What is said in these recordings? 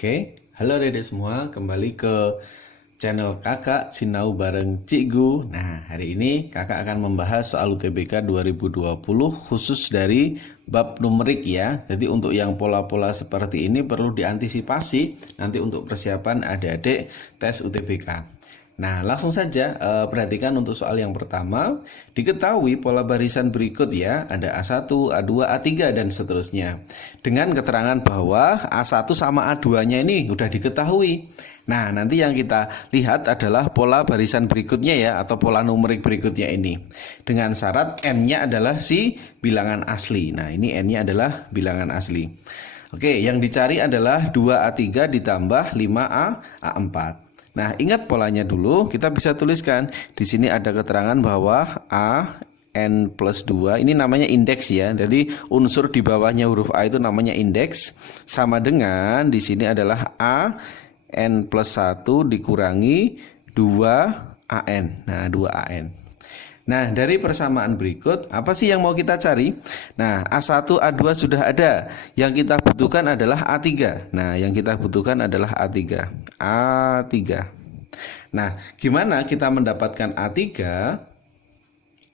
Oke, halo adik semua, kembali ke channel kakak Sinau bareng Cikgu. Nah, hari ini kakak akan membahas soal UTBK 2020 khusus dari bab numerik ya. Jadi untuk yang pola-pola seperti ini perlu diantisipasi nanti untuk persiapan adik-adik tes UTBK. Nah, langsung saja perhatikan untuk soal yang pertama. Diketahui pola barisan berikut ya, ada A1, A2, A3 dan seterusnya. Dengan keterangan bahwa A1 sama A2-nya ini udah diketahui. Nah, nanti yang kita lihat adalah pola barisan berikutnya ya, atau pola numerik berikutnya ini. Dengan syarat N-nya adalah si bilangan asli. Nah, ini N-nya adalah bilangan asli. Oke, yang dicari adalah 2A3 ditambah 5A A4. Nah, ingat polanya dulu, kita bisa tuliskan. Di sini ada keterangan bahwa A N plus 2, ini namanya indeks ya. Jadi unsur di bawahnya huruf A itu namanya indeks. Sama dengan di sini adalah A N plus 1 dikurangi 2AN. Nah, 2AN. Nah, dari persamaan berikut, apa sih yang mau kita cari? Nah, A1, A2 sudah ada. Yang kita butuhkan adalah A3. Nah, yang kita butuhkan adalah A3. A3. Nah, gimana kita mendapatkan A3?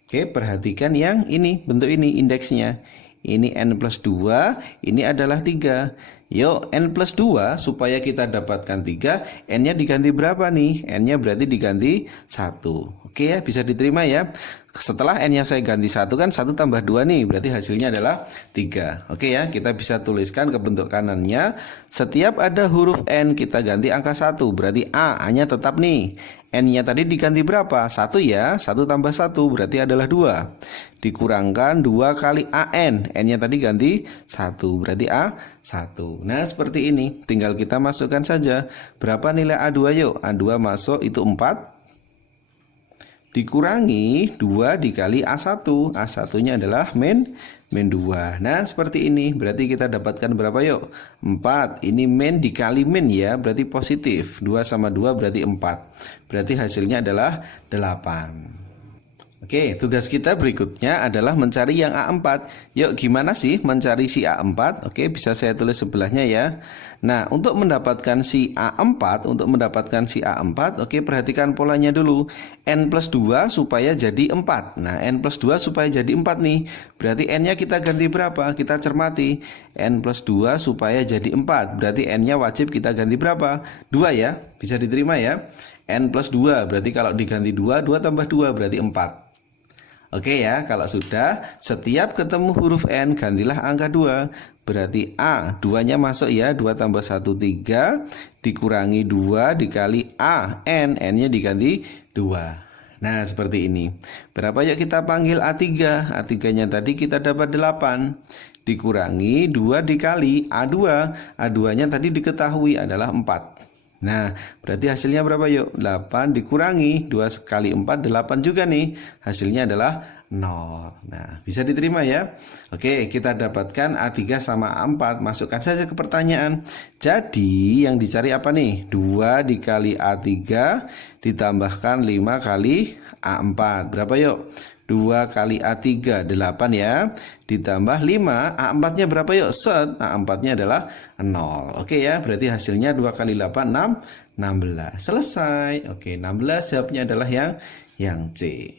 Oke, perhatikan yang ini, bentuk ini indeksnya. Ini N plus 2, ini adalah 3. Yuk, N plus 2 supaya kita dapatkan 3, N-nya diganti berapa nih? N-nya berarti diganti 1. Oke ya, bisa diterima ya. Setelah N-nya saya ganti 1 kan 1 tambah 2 nih, berarti hasilnya adalah 3. Oke ya, kita bisa tuliskan ke bentuk kanannya. Setiap ada huruf N kita ganti angka 1, berarti A-nya tetap nih. N-nya tadi diganti berapa? 1 ya, 1 tambah 1 berarti adalah 2. Dikurangkan 2 kali AN, N-nya tadi ganti 1, berarti A1. Nah, seperti ini, tinggal kita masukkan saja. Berapa nilai A2 yuk? A2 masuk itu 4. Dikurangi 2 dikali A1. A1-nya adalah min 2. Nah, seperti ini. Berarti kita dapatkan berapa yuk? 4. Ini min dikali min ya, berarti positif. 2 sama 2 berarti 4. Berarti hasilnya adalah 8. Oke, tugas kita berikutnya adalah mencari yang A4. Yuk, gimana sih mencari si A4? Oke, bisa saya tulis sebelahnya ya. Nah, untuk mendapatkan si A4, oke, perhatikan polanya dulu. N plus 2 supaya jadi 4. Nah, N plus 2 supaya jadi 4 nih. Berarti N-nya kita ganti berapa? Kita cermati. N plus 2 supaya jadi 4. Berarti N-nya wajib kita ganti berapa? 2 ya. Bisa diterima ya. N plus 2, berarti kalau diganti 2, 2 tambah 2 berarti 4. Oke ya, kalau sudah, setiap ketemu huruf N, gantilah angka 2. Berarti A, 2-nya masuk ya, 2 tambah 1, 3. Dikurangi 2 dikali A, N-nya diganti 2. Nah, seperti ini. Berapa yuk kita panggil A3? A3-nya tadi kita dapat 8. Dikurangi 2 dikali A2. A2-nya tadi diketahui adalah 4. Nah, berarti hasilnya berapa yuk? 8 dikurangi 2 kali 4, 8 juga nih. Hasilnya adalah 0. Nah, bisa diterima ya. Oke, kita dapatkan A3 sama A4. Masukkan saja ke pertanyaan. Jadi, yang dicari apa nih? 2 dikali A3 ditambahkan 5 kali A4. Berapa yuk? 2 kali A3, 8 ya. Ditambah 5, A4-nya berapa yuk? Set, A4-nya adalah 0. Oke ya, berarti hasilnya 2 kali 8, 16. Selesai. Oke, 16 jawabnya adalah yang C.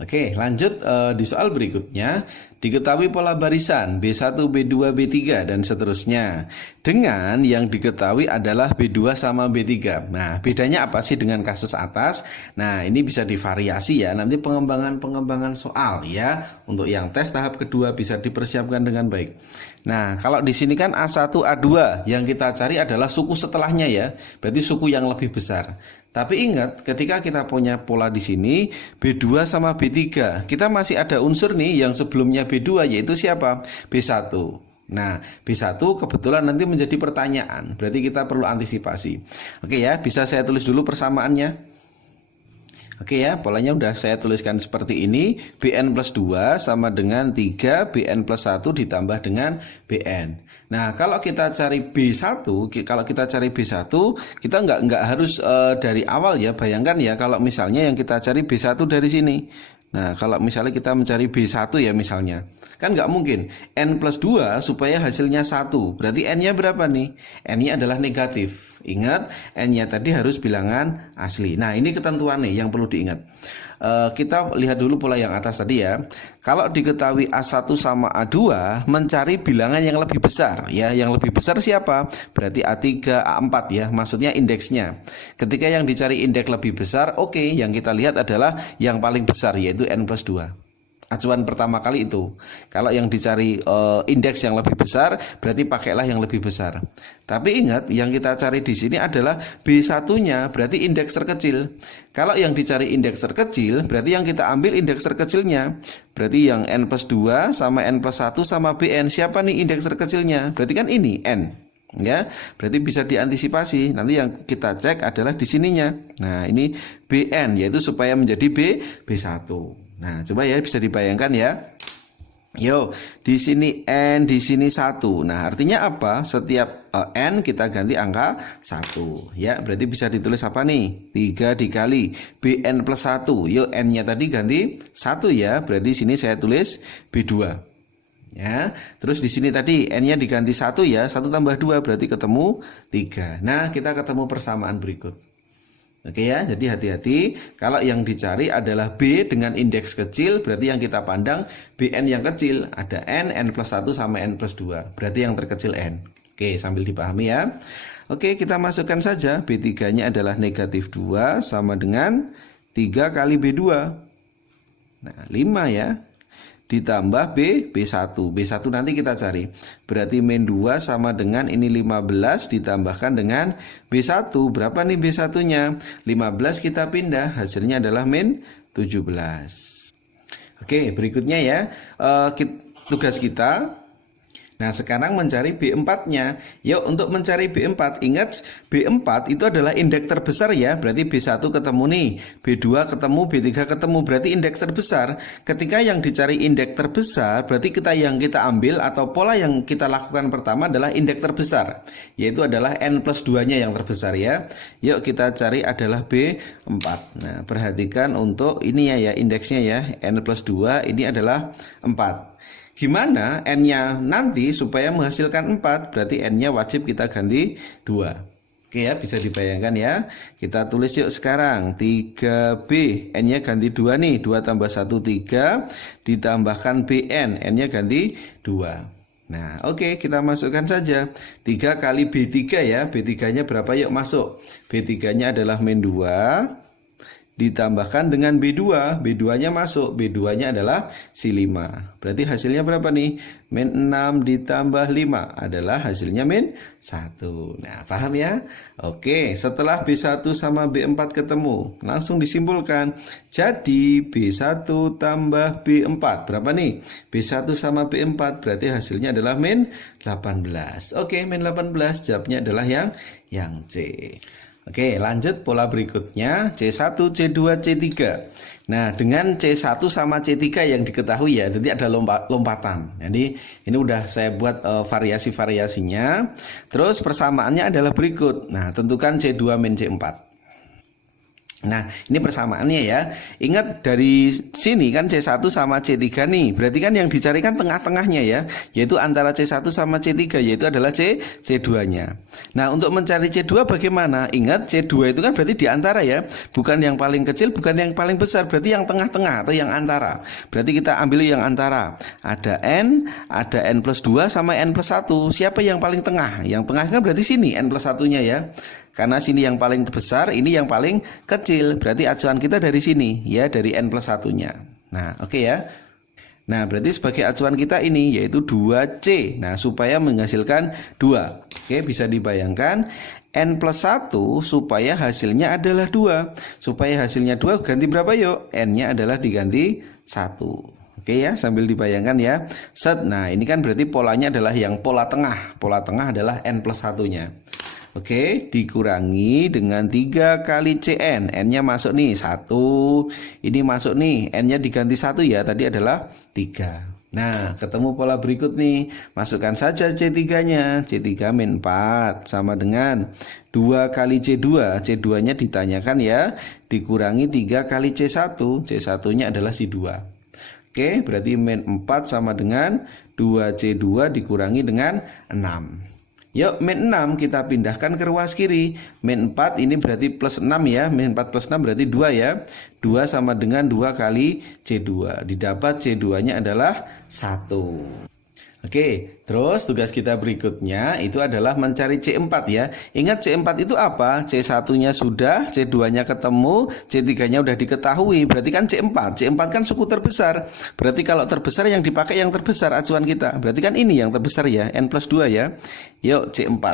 Oke, lanjut di soal berikutnya. Diketahui pola barisan B1, B2, B3 dan seterusnya. Dengan yang diketahui adalah B2 sama B3. Nah, bedanya apa sih dengan kasus atas? Nah, ini bisa divariasi ya. Nanti pengembangan soal ya. Untuk yang tes tahap kedua bisa dipersiapkan dengan baik. Nah, kalau di sini kan A1, A2, yang kita cari adalah suku setelahnya ya. Berarti suku yang lebih besar. Tapi ingat, ketika kita punya pola di sini B2 sama B3, kita masih ada unsur nih yang sebelumnya B2, yaitu siapa? B1. Nah, B1 kebetulan nanti menjadi pertanyaan. Berarti kita perlu antisipasi. Oke ya, bisa saya tulis dulu persamaannya. Oke ya, polanya udah saya tuliskan seperti ini. Bn plus 2 sama dengan 3 Bn plus 1 ditambah dengan Bn. Nah, kalau kita cari B1, kita nggak harus dari awal ya. Bayangkan ya, kalau misalnya yang kita cari B1 dari sini. Nah, kalau misalnya kita mencari B1 ya misalnya, kan nggak mungkin N plus 2 supaya hasilnya 1. Berarti N-nya berapa nih? N-nya adalah negatif. Ingat, N-nya tadi harus bilangan asli. Nah, ini ketentuan nih yang perlu diingat. Kita lihat dulu pola yang atas tadi ya. Kalau diketahui A1 sama A2, mencari bilangan yang lebih besar ya. Yang lebih besar siapa? Berarti A3, A4 ya. Maksudnya indeksnya. Ketika yang dicari indeks lebih besar, oke, yang kita lihat adalah yang paling besar yaitu N plus 2. Acuan pertama kali itu. Kalau yang dicari indeks yang lebih besar, berarti pakailah yang lebih besar. Tapi ingat, yang kita cari di sini adalah B1-nya, berarti indeks terkecil. Kalau yang dicari indeks terkecil, berarti yang kita ambil indeks terkecilnya. Berarti yang N plus 2 sama N plus 1 sama BN. Siapa nih indeks terkecilnya? Berarti kan ini, N. Ya, berarti bisa diantisipasi. Nanti yang kita cek adalah di sininya. Nah, ini BN, yaitu supaya menjadi B1. Nah, coba ya bisa dibayangkan ya. Yo, di sini N, di sini 1. Nah, artinya apa? Setiap N kita ganti angka 1. Ya, berarti bisa ditulis apa nih? 3 dikali BN plus 1. Yo, N-nya tadi ganti 1 ya. Berarti sini saya tulis B2. Ya, terus di sini tadi N-nya diganti 1 ya. 1 tambah 2 berarti ketemu 3. Nah, kita ketemu persamaan berikut. Oke ya, jadi hati-hati. Kalau yang dicari adalah B dengan indeks kecil, berarti yang kita pandang BN yang kecil. Ada N, N plus 1 sama N plus 2. Berarti yang terkecil N. Oke, sambil dipahami ya. Oke, kita masukkan saja. B3-nya adalah negatif 2 sama dengan 3 kali B2. Nah, 5 ya. Ditambah B1. B1 nanti kita cari. Berarti min 2 sama dengan ini 15 ditambahkan dengan B1. Berapa nih B1-nya? 15 kita pindah, hasilnya adalah min 17. Oke, berikutnya ya. Tugas kita. Nah, sekarang mencari B4-nya. Yuk, untuk mencari B4, ingat B4 itu adalah indeks terbesar ya. Berarti B1 ketemu nih, B2 ketemu, B3 ketemu. Berarti indeks terbesar. Ketika yang dicari indeks terbesar, berarti yang kita ambil atau pola yang kita lakukan pertama adalah indeks terbesar, yaitu adalah N plus 2-nya yang terbesar ya. Yuk, kita cari adalah B4. Nah, perhatikan untuk ini ya indeksnya ya. N plus 2 ini adalah 4. Gimana N-nya nanti supaya menghasilkan 4? Berarti N-nya wajib kita ganti 2. Oke ya, bisa dibayangkan ya. Kita tulis yuk sekarang 3B, N-nya ganti 2 nih. 2 tambah 1, 3. Ditambahkan BN, N-nya ganti 2. Nah, oke, kita masukkan saja 3 kali B3 ya. B3-nya berapa? Yuk masuk. B3-nya adalah min 2 ditambahkan dengan B2. B2-nya masuk. B2-nya adalah si 5. Berarti hasilnya berapa nih? Min 6 ditambah 5 adalah hasilnya min 1. Nah, paham ya? Oke, setelah B1 sama B4 ketemu, langsung disimpulkan. Jadi B1 tambah B4 berapa nih? B1 sama B4 berarti hasilnya adalah min 18. Oke, min 18 jawabnya adalah yang C. Oke, lanjut pola berikutnya C1, C2, C3. Nah, dengan C1 sama C3 yang diketahui ya, jadi ada lompatan. Jadi ini udah saya buat variasi-variasinya. Terus persamaannya adalah berikut. Nah, tentukan C2 min C4. Nah, ini persamaannya ya. Ingat dari sini kan C1 sama C3 nih. Berarti kan yang dicari kan tengah-tengahnya ya, yaitu antara C1 sama C3, yaitu adalah C2-nya. Nah, untuk mencari C2 bagaimana? Ingat C2 itu kan berarti di antara ya. Bukan yang paling kecil, bukan yang paling besar. Berarti yang tengah-tengah atau yang antara. Berarti kita ambil yang antara. Ada N plus 2 sama N plus 1. Siapa yang paling tengah? Yang tengah kan berarti sini N plus 1-nya ya. Karena sini yang paling besar, ini yang paling kecil. Berarti acuan kita dari sini ya, dari N plus 1-nya. Nah, oke ya. Nah, berarti sebagai acuan kita ini yaitu 2C. Nah, supaya menghasilkan 2. Oke, bisa dibayangkan N plus 1 supaya hasilnya adalah 2. Supaya hasilnya 2 ganti berapa yuk? N-nya adalah diganti 1. Oke ya, sambil dibayangkan ya. Set. Nah, ini kan berarti polanya adalah yang pola tengah. Pola tengah adalah N plus 1-nya. Oke, dikurangi dengan 3 kali CN. N-nya masuk nih 1. Ini masuk nih, N-nya diganti 1 ya. Tadi adalah 3. Nah, ketemu pola berikut nih. Masukkan saja C3-nya. C3 min 4 sama dengan 2 kali C2. C2-nya ditanyakan ya. Dikurangi 3 kali C1. C1-nya adalah si 2. Oke, berarti min 4 sama dengan 2C2 dikurangi dengan 6. Yuk, min 6 kita pindahkan ke ruas kiri. Min 4 ini berarti plus 6 ya. Min 4 plus 6 berarti 2 ya. 2 sama dengan 2 kali C2. Didapat C2-nya adalah 1. Oke, terus tugas kita berikutnya itu adalah mencari C4 ya. Ingat C4 itu apa? C1-nya sudah, C2-nya ketemu, C3-nya udah diketahui. Berarti kan C4. C4 kan suku terbesar. Berarti kalau terbesar yang dipakai yang terbesar acuan kita. Berarti kan ini yang terbesar ya, N plus 2 ya. Yuk, C4.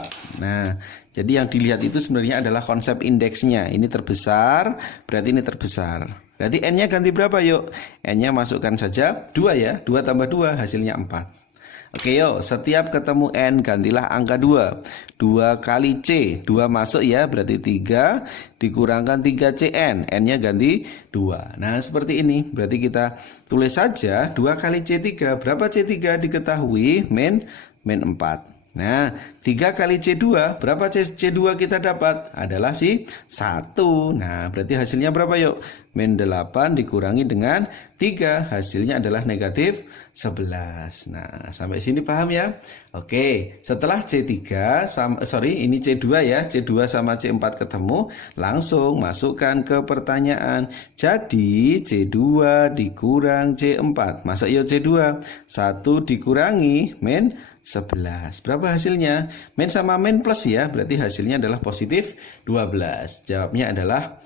Nah, jadi yang dilihat itu sebenarnya adalah konsep indeksnya. Ini terbesar, berarti ini terbesar. Berarti N-nya ganti berapa yuk? N-nya masukkan saja 2 ya. 2 tambah 2 hasilnya 4. Oke yuk, setiap ketemu N gantilah angka 2. 2 kali C, 2 masuk ya, berarti 3 dikurangkan 3CN, N-nya ganti 2. Nah seperti ini, berarti kita tulis saja 2 kali C3, berapa C3 diketahui, min 4. Nah 3 kali C2, berapa C2 kita dapat? Adalah si 1. Nah berarti hasilnya berapa yuk? Min 8 dikurangi dengan 3, hasilnya adalah negatif 11. Nah sampai sini paham ya? Oke, setelah C3 ini C2 ya, C2 sama C4 ketemu, langsung masukkan ke pertanyaan. Jadi C2 dikurang C4, masuk yuk C2, 1 dikurangi min 11. Berapa hasilnya? Min sama min plus ya, berarti hasilnya adalah positif 12. Jawabnya adalah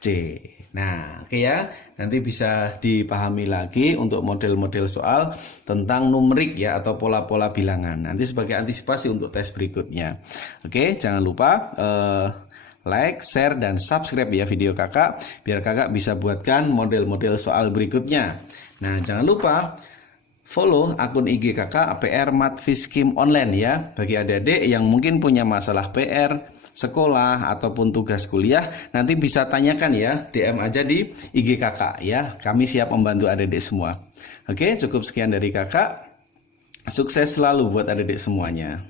C. Nah, oke ya. Nanti bisa dipahami lagi untuk model-model soal tentang numerik ya atau pola-pola bilangan. Nanti sebagai antisipasi untuk tes berikutnya. Oke, jangan lupa like, share, dan subscribe ya video kakak biar kakak bisa buatkan model-model soal berikutnya. Nah, jangan lupa follow akun IG kakak PR Math Fiskim Online ya. Bagi adik-adik yang mungkin punya masalah PR sekolah ataupun tugas kuliah, nanti bisa tanyakan ya, DM aja di IG kakak ya. Kami siap membantu adik-adik semua. Oke, cukup sekian dari kakak. Sukses selalu buat adik-adik semuanya.